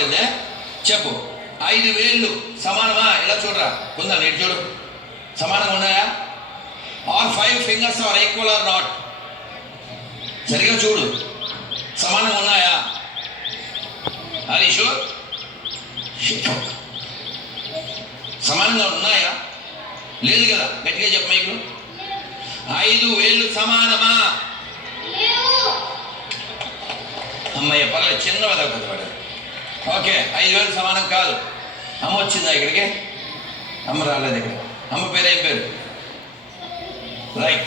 అవ్వలేదే చెప్పు. 5 వేళ్ళు సమానమా? ఇలా చూడరా, ఉందా? నేటి చూడు, సమానంగా ఉన్నాయా? All 5 fingers are equal or not? సరిగా చూడు, సమానంగా ఉన్నాయా? అది షూర్, సమానంగా ఉన్నాయా? లేదు కదా, గట్టిగా చెప్పు. మీకు 5 వేళ్ళు సమానమా? అమ్మయ్య, పర్లేదు, చిన్న వదలకూడదు. ఓకే, 5 వేలు సమానం కాదు. అమ్మ వచ్చిందా ఇక్కడికి? అమ్మ రాలేదు ఇక్కడ. అమ్మ పేరు ఏం పేరు? రైట్.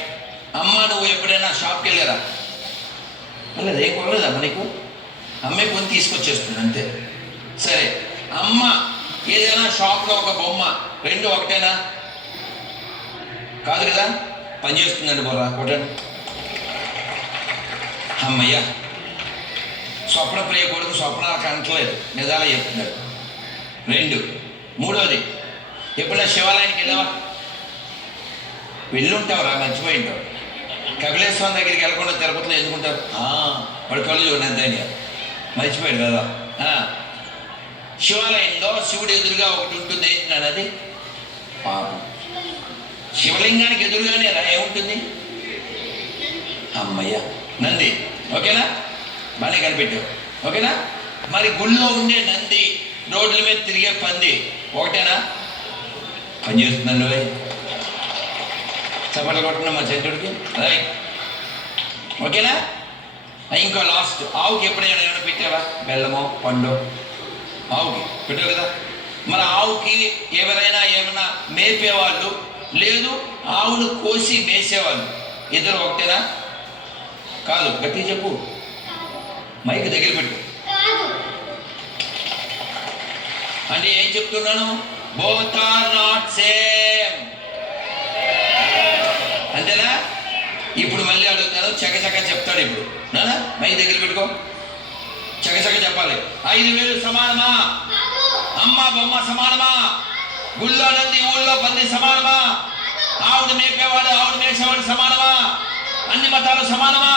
అమ్మ, నువ్వు ఎప్పుడైనా షాప్కి వెళ్ళారా? లేదు, ఏం కొనలేదమ్మా నీకు? అమ్మే కొని తీసుకొచ్చేస్తుంది అంతే. సరే, అమ్మ ఏదైనా షాప్లో ఒక బొమ్మ, 2 ఒకటేనా? కాదు కదా, పనిచేస్తుందండి. బొర్రా కొట్టండి. అమ్మయ్య, స్వప్న ప్రియ కొడుకు స్వప్న కంటలేదు, నిజాలే చెప్తున్నాడు. 2. మూడోది, ఎప్పుడైనా శివాలయానికి వెళ్ళావా? వెళ్ళుంటావురా, మర్చిపోయి ఉంటావు. కపిలేశ్వరం దగ్గరికి వెళ్ళకుండా తిరుపతిలో ఎందుకుంటారు? వాడు కళ్ళు చూడండి, మర్చిపోయాడు కదా. శివాలయంలో శివుడు ఎదురుగా ఒకటి ఉంటుంది. ఏంటి అది? పాపం. శివలింగానికి ఎదురుగానే ఏముంటుంది? అమ్మయ్య, నంది. ఓకేనా? బాగానే కనిపెట్టావు. ఓకేనా? మరి గుళ్ళో ఉండే నంది, రోడ్ల మీద తిరిగే పంది ఒకటేనా? పనిచేస్తుందండి. చప్పట్లు కొట్టుకున్నా మా చంద్రుడికి. రైట్, ఓకేనా? ఇంకో లాస్ట్, ఆవుకి ఎప్పుడైనా ఏమైనా పెట్టావా? బెల్లమో పండు ఆవుకి పెట్టావు కదా. మరి ఆవుకి ఎవరైనా ఏమైనా మేపేవాళ్ళు, లేదు ఆవును కోసి మేసేవాళ్ళు, ఇద్దరు ఒకటేనా? కాదు, గట్టిగా చెప్పు, మైక్ దగ్గర పెట్టు. అంటే ఏం చెప్తున్నాను? Both are not same. అంతేనా? ఇప్పుడు మళ్ళీ అడుగుతాను, చకచక చెప్తాడు. ఇప్పుడు నానా మైక్ దగ్గర పెట్టుకో, చకచక చెప్పాలి. 5 వేలు సమానమా? అమ్మ బొమ్మ సమానమా? గుళ్ళో నంది, ఊళ్ళో పంది సమానమా? ఆవుడు మేపేవాడు, ఆవుడు మేసేవాడు సమానమా? అన్ని మతాలు సమానమా?